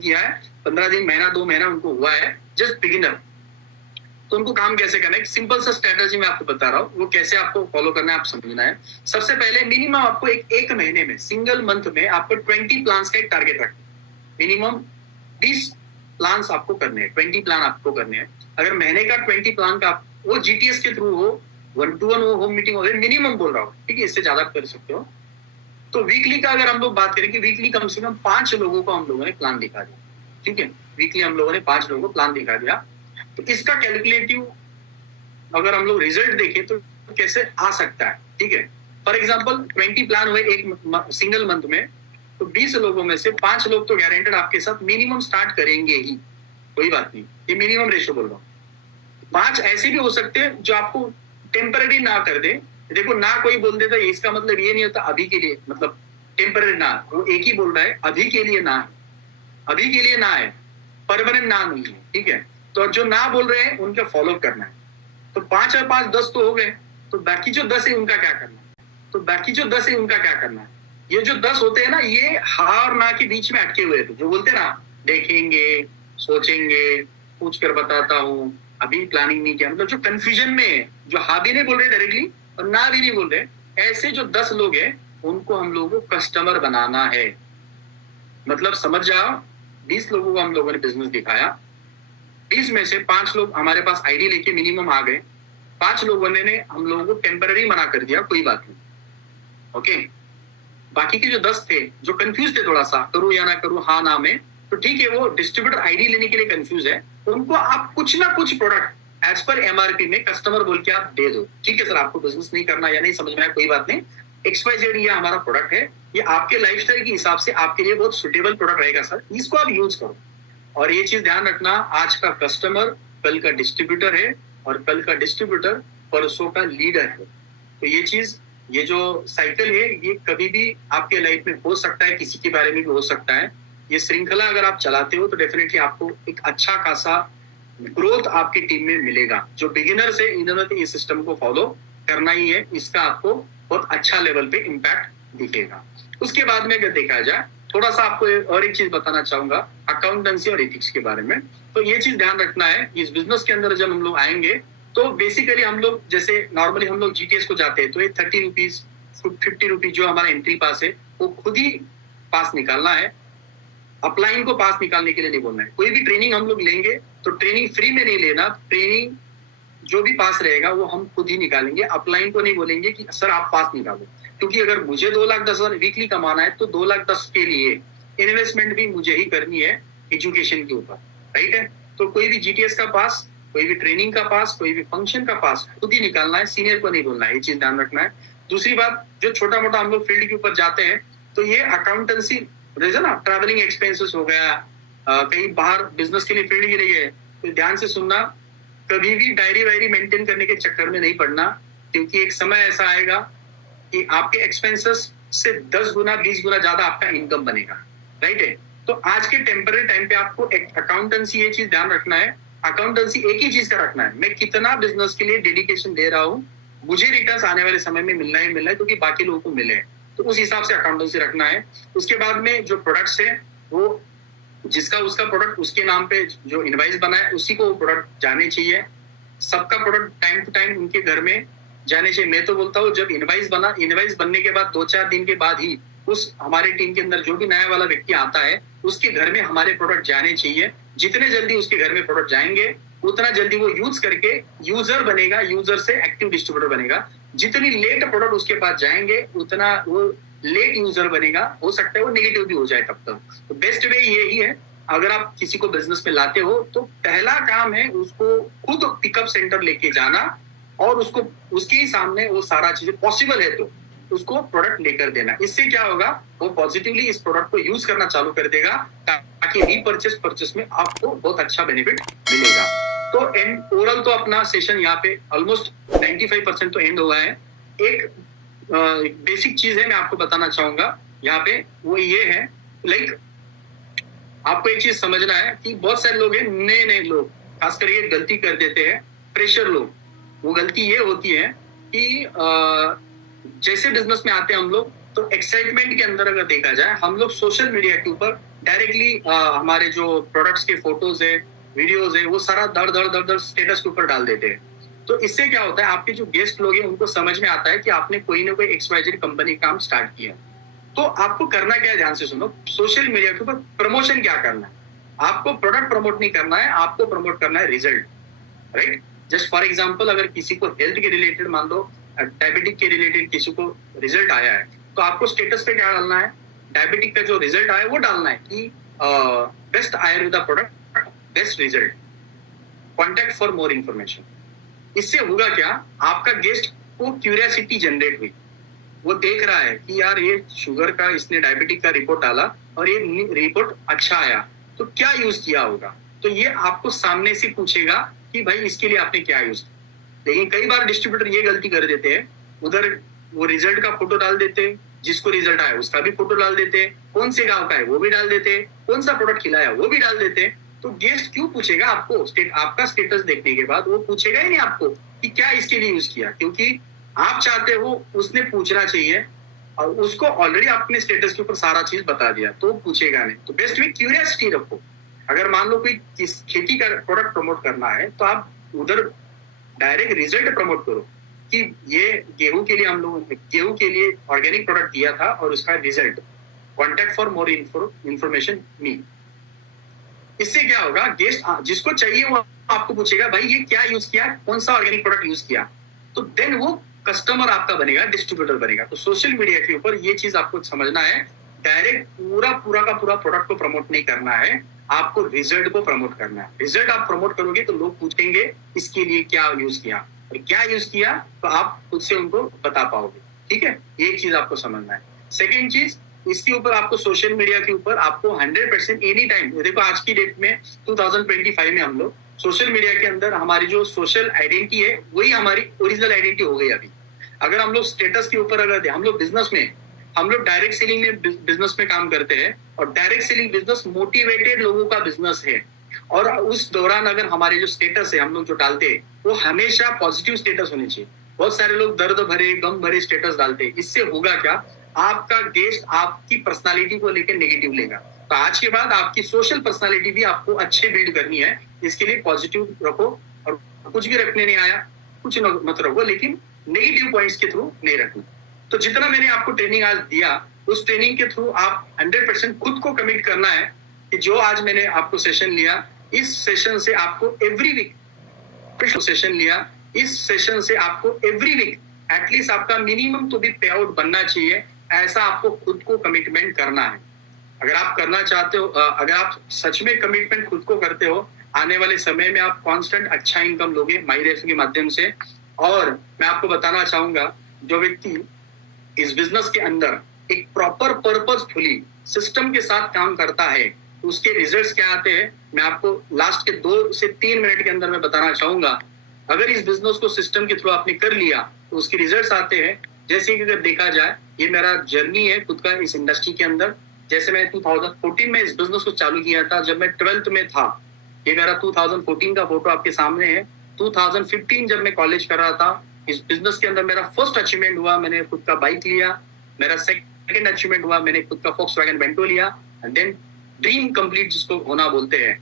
किया है, 15 दिन, महीना, 2 महीना उनको हुआ है, जस्ट बिगिनर, तो उनको काम कैसे करना है, सिंपल सा स्ट्रेटेजी मैं आपको बता रहा हूँ, वो कैसे आपको फॉलो करना है, आप समझना है। सबसे पहले मिनिमम आपको एक महीने में, सिंगल मंथ में आपको 20 प्लान्स का एक टारगेट रखना है। मिनिमम 20 प्लान्स आपको करने हैं, 20 प्लान आपको करने हैं। अगर महीने का 20 प्लान का, वो जीटीएस के थ्रू हो, 1-to-1 हो, होम मीटिंग हो, मिनिमम बोल रहा हूँ, ठीक है, इससे ज्यादा कर सकते हो। तो वीकली का अगर हम लोग बात करें कि वीकली कम से कम 5 लोगों को हम लोगों ने प्लान दिखा दिया, ठीक है, वीकली हम लोगों ने 5 लोगों को प्लान दिखा दिया। तो इसका कैलकुलेटिव अगर हम लोग रिजल्ट देखें तो कैसे आ सकता है, ठीक है। फॉर एग्जाम्पल 20 प्लान हुए एक सिंगल मंथ में, तो 20 लोगों में से 5 लोग तो गारंटेड आपके साथ मिनिमम स्टार्ट करेंगे ही, कोई बात नहीं, ये मिनिमम रेशो बोल रहा हूँ। 5 ऐसे भी हो सकते हैं जो आपको टेम्पररी ना कर दे। देखो, ना कोई बोल देता है, इसका मतलब ये नहीं होता अभी के लिए, मतलब टेम्पररी ना, वो एक ही बोल रहा है अभी के लिए ना है, अभी के लिए ना है, परमानेंट ना नहीं है, ठीक है। तो जो ना बोल रहे हैं उनका फॉलो करना है। तो 5 और 5 10 तो हो गए, तो बाकी जो 10 है उनका क्या करना है, तो बाकी जो 10 है उनका क्या करना है। ये जो 10 होते हैं ना, ये हाँ और ना के बीच में अटके हुए थे, जो बोलते हैं ना, देखेंगे, सोचेंगे, पूछ कर बताता हूँ, अभी प्लानिंग नहीं किया, मतलब जो कंफ्यूजन में है, जो हाँ भी नहीं बोल रहे डायरेक्टली और ना भी नहीं बोल रहे, ऐसे जो 10 लोग हैं उनको हम लोगों को कस्टमर बनाना है। मतलब समझ जाओ, 20 लोगों को हम लोगों ने बिजनेस दिखाया, 20 में से 5 लोग हमारे पास आईडी लेके मिनिमम आ गए, 5 लोगों ने हम लोगों को टेम्पररी मना कर दिया, कोई बात नहीं, ओके। बाकी के जो 10 थे जो कंफ्यूज थे, थोड़ा सा करूं या ना करूं, हाँ ना में, तो ठीक है, वो डिस्ट्रीब्यूटर आईडी लेने के लिए कंफ्यूज है, उनको आप कुछ ना कुछ प्रोडक्ट एज पर एमआरपी में कस्टमर बोल के आप दे दो। ठीक है सर, आपको बिजनेस नहीं करना या नहीं समझ में आया, कोई बात नहीं, XYZ ये हमारा प्रोडक्ट है, ये आपके लाइफस्टाइल के हिसाब से आपके लिए बहुत सुटेबल प्रोडक्ट रहेगा सर, इसको आप यूज करो। और ये चीज ध्यान रखना, आज का कस्टमर कल का डिस्ट्रीब्यूटर है, और कल का डिस्ट्रीब्यूटर परसों का लीडर है। तो ये चीज, ये जो साइकिल है, ये कभी भी आपके लाइफ में हो सकता है, किसी के बारे में भी हो सकता है। ये श्रृंखला अगर आप चलाते हो तो डेफिनेटली आपको एक अच्छा खासा ग्रोथ आपकी टीम में मिलेगा। जो बिगिनर्स है, इन्होंने तो इस सिस्टम को फॉलो करना ही है, इसका आपको बहुत अच्छा लेवल पे इम्पैक्ट दिखेगा। उसके बाद में अगर देखा जाए, थोड़ा सा आपको और एक चीज बताना चाहूंगा अकाउंटेंसी और एथिक्स के बारे में। तो ये चीज ध्यान रखना है, इस बिजनेस के अंदर जब हम लोग आएंगे तो बेसिकली हम लोग, जैसे नॉर्मली हम लोग जीटीएस को जाते हैं, तो ये 30 रुपीज 50 रुपीज जो हमारा एंट्री पास है, वो खुद ही पास निकालना है। अपलाइन को पास निकालने के लिए नहीं बोलना है। कोई भी ट्रेनिंग हम लोग लेंगे तो ट्रेनिंग फ्री में नहीं लेना, ट्रेनिंग जो भी पास रहेगा वो हम खुद ही निकालेंगे। अपलाइन को नहीं बोलेंगे कि सर आप पास निकालो, क्योंकि अगर मुझे 2,10,000 वीकली कमाना है तो 2,10,000 के लिए इन्वेस्टमेंट भी मुझे ही करनी है एजुकेशन के ऊपर, राइट है। तो कोई भी जीटीएस का पास, कोई भी ट्रेनिंग का पास, कोई भी फंक्शन का पास खुद ही निकालना है, सीनियर को नहीं बोलना है, ये चीज ध्यान रखना है। दूसरी बात, जो छोटा मोटा हम लोग फील्ड के ऊपर जाते हैं तो ये अकाउंटेंसी रीजन ना, ट्रैवलिंग एक्सपेंसेस हो गया, कहीं बाहर बिजनेस के लिए फील्ड के लिए, तो ध्यान से सुनना, कभी भी डायरी वायरी मेंटेन करने के चक्कर में नहीं पड़ना, क्योंकि एक समय ऐसा आएगा कि आपके एक्सपेंसेस से 10 गुना 20 गुना ज्यादा आपका इनकम बनेगा, राइट है। तो आज के टेम्पररी टाइम पे आपको अकाउंटेंसी, ये चीज ध्यान रखना है, अकाउंटेंसी एक ही चीज का रखना है, मैं कितना बिजनेस के लिए डेडिकेशन दे रहा हूँ, मुझे रिटर्न्स आने वाले समय में मिलना ही मिलना है, क्योंकि बाकी लोगों को मिले, तो उस हिसाब से अकाउंटेंसी रखना है। उसके बाद में जो प्रोडक्ट्स है, वो जिसका उसका प्रोडक्ट उसके नाम पे जो इनवाइस बना है उसी को वो प्रोडक्ट जाने चाहिए। सबका प्रोडक्ट टाइम टू टाइम उनके घर में जाने चाहिए। मैं तो बोलता हूँ, जब इनवाइस बना, इनवाइस बनने के बाद 2-4 दिन के बाद ही उस हमारे टीम के अंदर जो भी नया वाला व्यक्ति आता है उसके घर में हमारे प्रोडक्ट जाने चाहिए। जितने जल्दी उसके घर में प्रोडक्ट जाएंगे उतना जल्दी वो यूज करके यूजर बनेगा, यूजर से एक्टिव डिस्ट्रीब्यूटर बनेगा। जितनी लेट प्रोडक्ट उसके पास जाएंगे उतना वो लेट यूजर बनेगा, हो सकता है वो नेगेटिव भी हो जाए तब तक। तो बेस्ट वे यही है, अगर आप किसी को बिजनेस में लाते हो तो पहला काम है उसको खुद पिकअप सेंटर लेके जाना, और उसको उसके ही सामने वो सारा चीजें पॉसिबल है तो उसको प्रोडक्ट लेकर देना। इससे क्या होगा, वो पॉजिटिवली इस प्रोडक्ट को यूज करना चालू कर देगा, ताकि रीपर्चेस में आपको बहुत अच्छा बेनिफिट मिलेगा। तो एंड ओवरऑल तो अपना सेशन यहाँ पे ऑलमोस्ट 95% तो एंड हुआ है। एक बेसिक चीज है मैं आपको बताना चाहूंगा यहाँ पे, वो ये है, लाइक आपको एक चीज समझना है कि बहुत सारे लोग हैं, नए नए लोग खासकर ये गलती कर देते हैं, प्रेशर लोग। वो गलती ये होती है कि जैसे बिजनेस में आते हैं हम लोग, तो एक्साइटमेंट के अंदर अगर देखा जाए, हम लोग सोशल मीडिया के ऊपर डायरेक्टली हमारे जो प्रोडक्ट्स के फोटोज है, वीडियोज है, वो सारा धड़ धड़ धड़ धड़ स्टेटस के ऊपर डाल देते हैं। तो इससे क्या होता है, आपके जो गेस्ट लोग हैं उनको समझ में आता है कि आपने कोई ना कोई XYZ कंपनी काम स्टार्ट किया। तो आपको करना क्या है, ध्यान से सुनो। सोशल मीडिया के ऊपर प्रमोशन क्या करना है, आपको प्रोडक्ट प्रमोट नहीं करना है, आपको प्रमोट करना है result, right. Just for example, अगर किसी को हेल्थ के रिलेटेड, मान लो डायबिटिक के रिलेटेड किसी को रिजल्ट आया है, तो आपको स्टेटस पे क्या डालना है, डायबिटिक का जो रिजल्ट आया वो डालना है कि best Ayurveda product, best result, contact for more information. इससे होगा क्या, आपका गेस्ट को क्यूरियोसिटी जनरेट हुई, वो देख रहा है कि यार ये शुगर का, इसने डायबिटिक का रिपोर्ट डाला और ये रिपोर्ट अच्छा आया, तो क्या यूज किया होगा। तो ये आपको सामने से पूछेगा कि भाई इसके लिए आपने क्या यूज किया। लेकिन कई बार डिस्ट्रीब्यूटर ये गलती कर देते हैं, उधर वो रिजल्ट का फोटो डाल देते हैं, जिसको रिजल्ट आया उसका भी फोटो डाल देते हैं, कौन से गांव का है वो भी डाल देते हैं, कौन सा प्रोडक्ट खिलाया वो भी डाल देते हैं। तो गेस्ट क्यों पूछेगा आपको, आपका स्टेटस देखने के बाद वो पूछेगा ही नहीं आपको कि क्या इसके लिए यूज किया, क्योंकि आप चाहते हो उसने पूछना चाहिए, और उसको ऑलरेडी आपने स्टेटस के ऊपर सारा चीज बता दिया, तो पूछेगा नहीं। तो बेस्ट में क्यूरियोसिटी रखो। अगर मान लो कोई खेती का प्रोडक्ट प्रमोट करना है, तो आप उधर डायरेक्ट रिजल्ट प्रमोट करो कि ये गेहूं के लिए, हम लोग गेहूं के लिए ऑर्गेनिक प्रोडक्ट दिया था और उसका result, contact for more information me. इससे क्या होगा, गेस्ट जिसको चाहिए वो आपको पूछेगा भाई ये क्या यूज किया, कौन सा ऑर्गेनिक प्रोडक्ट यूज किया, तो देन वो कस्टमर आपका बनेगा, डिस्ट्रीब्यूटर बनेगा। तो सोशल मीडिया के ऊपर ये चीज आपको समझना है, डायरेक्ट पूरा का पूरा प्रोडक्ट को प्रमोट नहीं करना है, आपको रिजल्ट को प्रमोट करना है। रिजल्ट आप प्रमोट करोगे तो लोग पूछेंगे इसके लिए क्या यूज किया, और क्या यूज किया तो आप खुद से उनको बता पाओगे। ठीक है, ये चीज आपको समझना है। सेकेंड चीज, इसके ऊपर आपको सोशल मीडिया के ऊपर आपको 100% एनी टाइम, देखो आज की डेट में 2025 में हम लोग सोशल मीडिया के अंदर हमारी जो सोशल आइडेंटिटी है वही हमारी ओरिजिनल आइडेंटिटी हो गई अभी। अगर हम लोग स्टेटस के ऊपर, अगर हम लोग बिजनेस में, हम लोग डायरेक्ट सेलिंग में बिजनेस में काम करते हैं, और डायरेक्ट सेलिंग बिजनेस मोटिवेटेड लोगों का बिजनेस है, और उस दौरान अगर हमारे जो स्टेटस है हम लोग जो डालते हैं वो हमेशा पॉजिटिव स्टेटस होने चाहिए। बहुत सारे लोग दर्द भरे, गम भरे स्टेटस डालते हैं। इससे होगा क्या, आपका गेस्ट आपकी पर्सनालिटी को लेकर नेगेटिव लेगा। तो आज के बाद आपकी सोशल पर्सनालिटी भी आपको अच्छे बिल्ड करनी है, इसके लिए पॉजिटिव रखो, और कुछ भी रखने नहीं आया कुछ मत रखो, लेकिन नेगेटिव पॉइंट्स के थ्रू नहीं रखो। तो जितना मैंने आपको ट्रेनिंग आज दिया, उस ट्रेनिंग के थ्रू आप 100% खुद को कमिट करना है कि जो आज मैंने आपको सेशन लिया, इस सेशन से आपको एवरी वीक सेशन लिया, इस सेशन से आपको एवरी वीक एटलीस्ट आपका मिनिमम तो भी पे आउट बनना चाहिए। ऐसा आपको खुद को कमिटमेंट करना है। अगर आप करना चाहते हो, अगर आप सच में कमिटमेंट खुद को करते हो, आने वाले समय में आप कांस्टेंट अच्छा इनकम लोगे माईरेफ के माध्यम से। और मैं आपको बताना चाहूंगा, जो व्यक्ति इस बिजनेस के अंदर एक प्रॉपर पर्पसफुली सिस्टम के साथ काम करता है, उसके रिजल्ट्स क्या आते हैं, मैं आपको लास्ट के 2 से 3 मिनट के अंदर मैं बताना चाहूंगा। अगर इस बिजनेस को सिस्टम के थ्रू आपने कर लिया तो उसके रिजल्ट्स आते हैं। जैसे कि अगर देखा जाए, ये मेरा जर्नी है खुद का इस इंडस्ट्री के अंदर। जैसे मैं 2014 में इस बिजनेस को चालू किया था, जब मैं 12th में था। ये मेरा 2014 का फोटो आपके सामने है। 2015 जब मैं कॉलेज कर रहा था, इस बिजनेस के अंदर मेरा फर्स्ट अचीवमेंट हुआ, मैंने खुद का बाइक लिया। मेरा सेकंड अचीवमेंट हुआ, मैंने खुद का Volkswagen Bento लिया। एंड देन ड्रीम कंप्लीट जिसको होना बोलते हैं,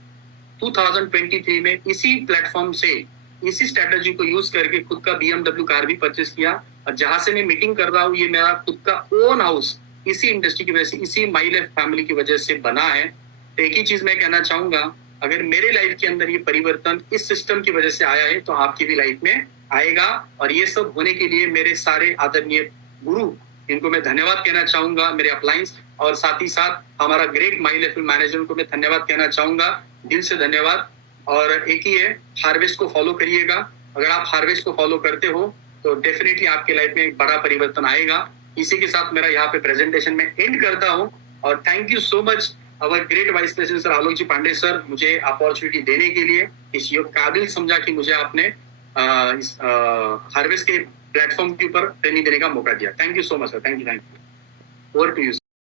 2023 में इसी प्लेटफॉर्म से, इसी स्ट्रेटजी को यूज करके खुद का BMW कार भी परचेस किया। और जहां से मैं मीटिंग कर रहा हूँ, ये मेरा खुद का ओन हाउस इसी इंडस्ट्री की वजह से, इसी माई लाइफ फैमिली की वजह से बना है। तो एक ही चीज मैं कहना चाहूंगा, अगर मेरे लाइफ के अंदर ये परिवर्तन इस सिस्टम की वजह से आया है, तो आपकी भी लाइफ में आएगा। और ये सब होने के लिए मेरे सारे आदरणीय गुरु, इनको मैं धन्यवाद कहना चाहूंगा, मेरे अपलाइंस, और साथ ही साथ हमारा ग्रेट माई लाइफ मैनेजर को मैं धन्यवाद कहना चाहूंगा, दिल से धन्यवाद। और एक ही है, हार्वेस्ट को फॉलो करिएगा। अगर आप हार्वेस्ट को फॉलो करते हो तो डेफिनेटली आपके लाइफ में एक बड़ा परिवर्तन आएगा। इसी के साथ मेरा यहाँ पे प्रेजेंटेशन में एंड करता हूँ। और thank you so much our great vice president sir Alok ji Pandey sir, मुझे अपॉर्चुनिटी देने के लिए, इस योग काबिल समझा कि मुझे आपने इस हार्वेस्ट के प्लेटफॉर्म के ऊपर ट्रेनिंग देने का मौका दिया। Thank you so much sir, thank you. Over to you sir.